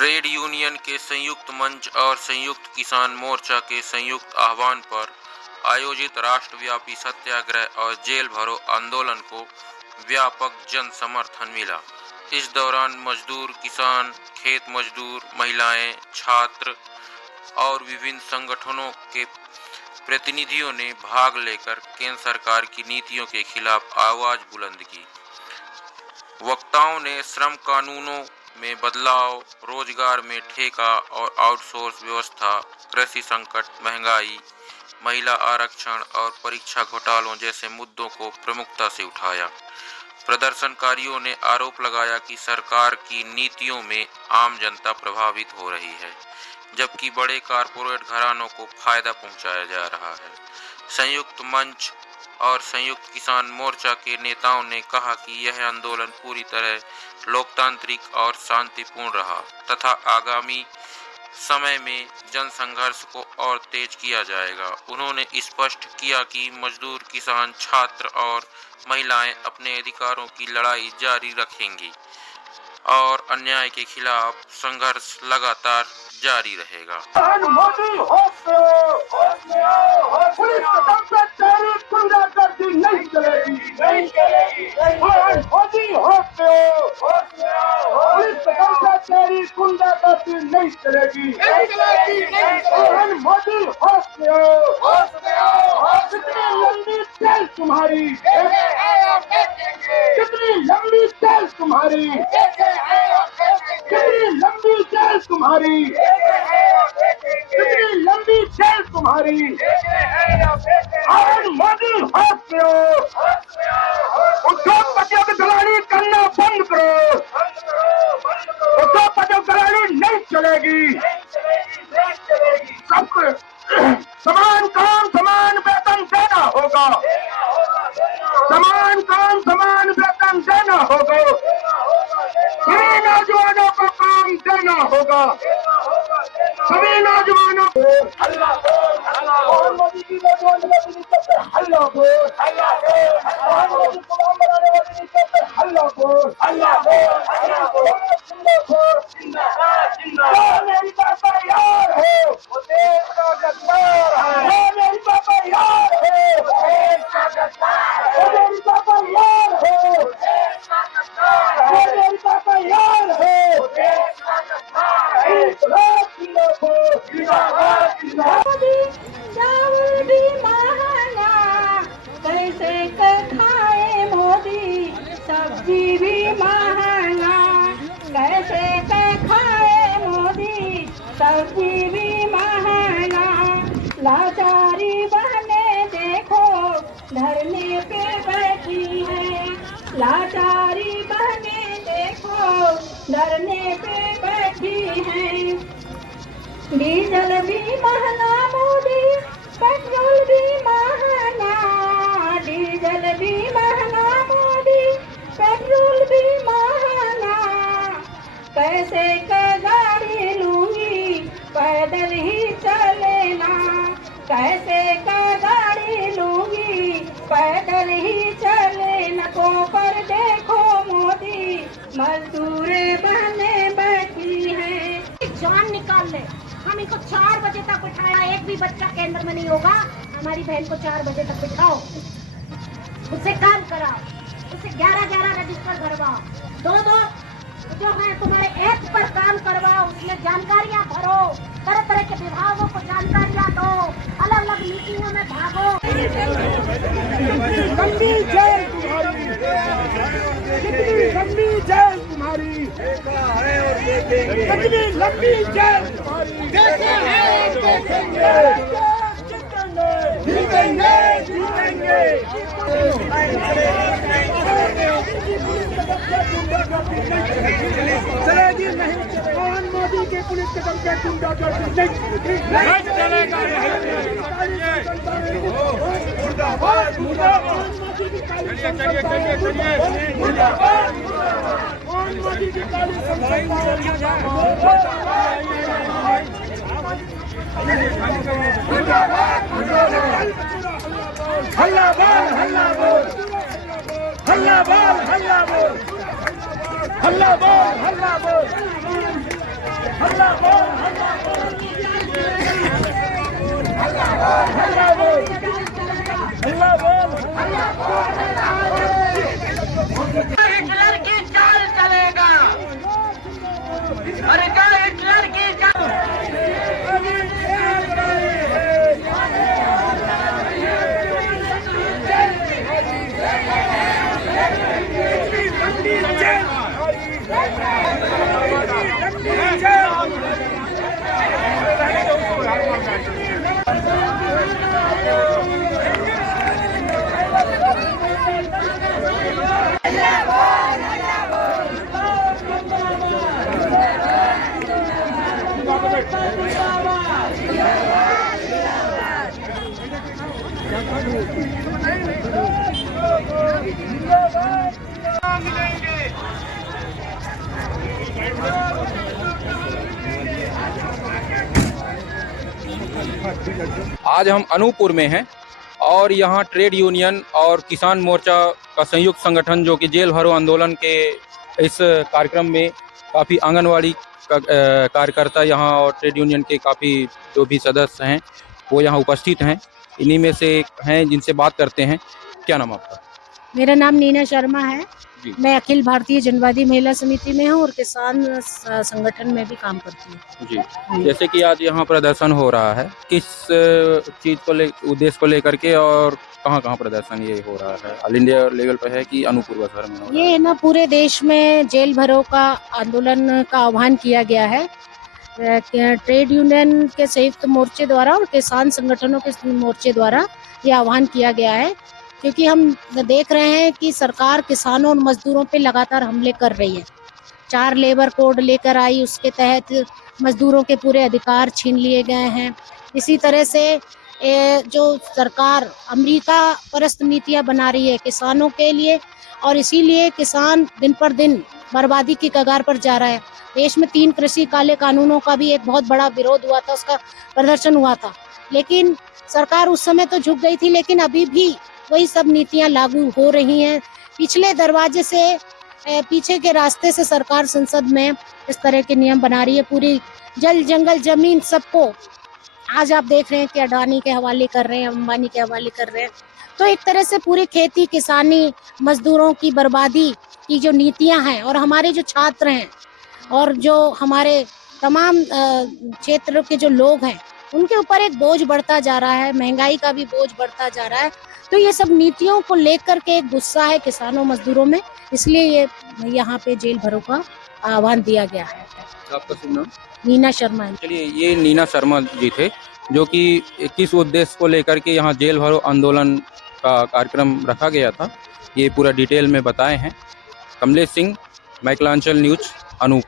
Trade union के संयुक्त मंच और संयुक्त किसान मोर्चा के संयुक्त आह्वान पर आयोजित राष्ट्रव्यापी सत्याग्रह और जेल भरो आंदोलन को व्यापक जन समर्थन मिला। इस दौरान मजदूर, किसान, खेत मजदूर, महिलाएं, छात्र और विभिन्न संगठनों के प्रतिनिधियों ने भाग लेकर केंद्र सरकार की नीतियों के खिलाफ आवाज बुलंद की। वक्ताओं ने श्रम कानूनों में बदलाव, रोजगार में ठेका और आउटसोर्स व्यवस्था, कृषि संकट, महंगाई, महिला आरक्षण और परीक्षा घोटालों जैसे मुद्दों को प्रमुखता से उठाया। प्रदर्शनकारियों ने आरोप लगाया कि सरकार की नीतियों में आम जनता प्रभावित हो रही है, जबकि बड़े कारपोरेट घरानों को फायदा पहुंचाया जा रहा है। संयुक्त मंच और संयुक्त किसान मोर्चा के नेताओं ने कहा कि यह आंदोलन पूरी तरह लोकतांत्रिक और शांतिपूर्ण रहा तथा आगामी समय में जनसंघर्ष को और तेज किया जाएगा। उन्होंने स्पष्ट किया कि मजदूर, किसान, छात्र और महिलाएं अपने अधिकारों की लड़ाई जारी रखेंगी और अन्याय के खिलाफ संघर्ष लगातार जारी रहेगा। पुलिस के दम पे तेरी गुंडागर्दी नहीं चलेगी, नहीं चलेगी। मोदी होश में हो, पुलिस के दम पे तेरी गुंडागर्दी नहीं चलेगी, नहीं चलेगी, नहीं चलेगी। मोदी होश में हो, कितनी लंबी जेल तुम्हारी, कितनी लंबी जेल तुम्हारी, कितनी लंबी जेल तुम्हारी, कितनी लंबी जेल तुम्हारी। और मोदी होश में हो, उद्योगपतियों की दलाली करना बंद करो, उद्योगपतियों की दलाली नहीं चलेगी। सबको समान काम समान वेतन देना होगा, समान काम समान वेतन देना होगा, सभी नौजवानों को काम देना होगा, सभी नौजवानों को मोदी की नौजवान हल्ला बोल, मोदी को नाम बनाने वाली नीति पर हल्ला बोल, मेरी पापा यार हो, वो देश का गद्दार है, मेरी पापा यार हो, देश का गद्दार है, मेरी पापा यार हो, देश का गद्दार है, मेरी पापा यार हो, देश का गद्दार है। चावल भी महंगा कैसे खाए मोदी, सब्जी भी महंगा कैसे खाए मोदी, सब्जी भी महंगा। लाचारी बहने देखो धरने पे बैठी है, लाचारी बहने देखो धरने पे बैठी है। डीजल भी महंगा मोदी, पेट्रोल भी महंगा, डीजल भी महंगा मोदी, पेट्रोल भी महंगा। कैसे का गाड़ी लूंगी पैदल ही चलेना, कैसे का गाड़ी लूंगी पैदल ही चलेना। को पर देखो मोदी मजदूरे बहने बैठी है। जान निकाल ले, हम इनको 4 बजे तक बिठाया, एक भी बच्चा केंद्र में नहीं होगा। हमारी बहन को 4 बजे तक बिठाओ, उससे काम कराओ, उससे 11-11 रजिस्टर भरवाओ, 2-2 जो है तुम्हारे ऐप पर काम करवाओ, उसमें जानकारियां भरो, तरह तरह के विभागों को जानकारियां दो, अलग अलग मीटिंगों में भागो। लंबी जेल तुम्हारी, कितनी लंबी जेल तुम्हारी, कितनी लंबी जेल तुम्हारी, जीतेंगे, जीतेंगे। चलेगी नहीं, मोहन मोदी के पुलिस के दम पे गुंडागर्दी नहीं चलेगा। मुर्दाबाद, मुर्दाबाद, मुर्दाबाद, मोहन मोदी की काली हल्ला बोल, हल्ला बोल, हल्ला बोल, हल्ला बोल, हल्ला बोल, हल्ला बोल। आज हम अनूपपुर में हैं और यहाँ ट्रेड यूनियन और किसान मोर्चा का संयुक्त संगठन जो कि जेल भरो आंदोलन के इस कार्यक्रम में काफ़ी आंगनवाड़ी कार्यकर्ता यहाँ और ट्रेड यूनियन के काफ़ी जो भी सदस्य हैं वो यहाँ उपस्थित हैं। इन्हीं में से हैं जिनसे बात करते हैं। क्या नाम आपका? मेरा नाम नीना शर्मा है। जी। मैं अखिल भारतीय जनवादी महिला समिति में हूँ और किसान संगठन में भी काम करती हूँ। जी, जैसे कि आज यहाँ प्रदर्शन हो रहा है, किस चीज़ को उद्देश्य को लेकर के और कहाँ कहाँ प्रदर्शन ये हो रहा है? ऑल इंडिया लेवल पर है कि अनूपपुर शहर में हो रहा है? ये ना पूरे देश में जेल भरो का आंदोलन का आह्वान किया गया है। ट्रेड यूनियन के संयुक्त मोर्चे द्वारा और किसान संगठनों के मोर्चे द्वारा ये आह्वान किया गया है, क्योंकि हम देख रहे हैं कि सरकार किसानों और मजदूरों पे लगातार हमले कर रही है। 4 लेबर कोड लेकर आई, उसके तहत मजदूरों के पूरे अधिकार छीन लिए गए हैं। इसी तरह से जो सरकार अमेरिका परस्त नीतियां बना रही है किसानों के लिए, और इसीलिए किसान दिन पर दिन बर्बादी की कगार पर जा रहा है। देश में 3 कृषि काले कानूनों का भी एक बहुत बड़ा विरोध हुआ था, उसका प्रदर्शन हुआ था, लेकिन सरकार उस समय तो झुक गई थी, लेकिन अभी भी वही सब नीतियां लागू हो रही हैं। पिछले दरवाजे से, पीछे के रास्ते से सरकार संसद में इस तरह के नियम बना रही है। पूरी जल जंगल जमीन सबको आज आप देख रहे हैं कि अडानी के हवाले कर रहे हैं, अंबानी के हवाले कर रहे हैं। तो एक तरह से पूरी खेती किसानी मजदूरों की बर्बादी की जो नीतियां हैं, और हमारे जो छात्र हैं और जो हमारे तमाम क्षेत्र के जो लोग हैं, उनके ऊपर एक बोझ बढ़ता जा रहा है, महंगाई का भी बोझ बढ़ता जा रहा है। तो ये सब नीतियों को लेकर के एक गुस्सा है किसानों मजदूरों में, इसलिए ये यहाँ पे जेल भरो का आह्वान दिया गया है। आपका शुभ नाम? नीना शर्मा है। चलिए, ये नीना शर्मा जी थे जो कि किस उद्देश्य को लेकर के यहाँ जेल भरो आंदोलन का कार्यक्रम रखा गया था, ये पूरा डिटेल में बताए हैं। कमलेश सिंह, मैकलांचल न्यूज, अनूप।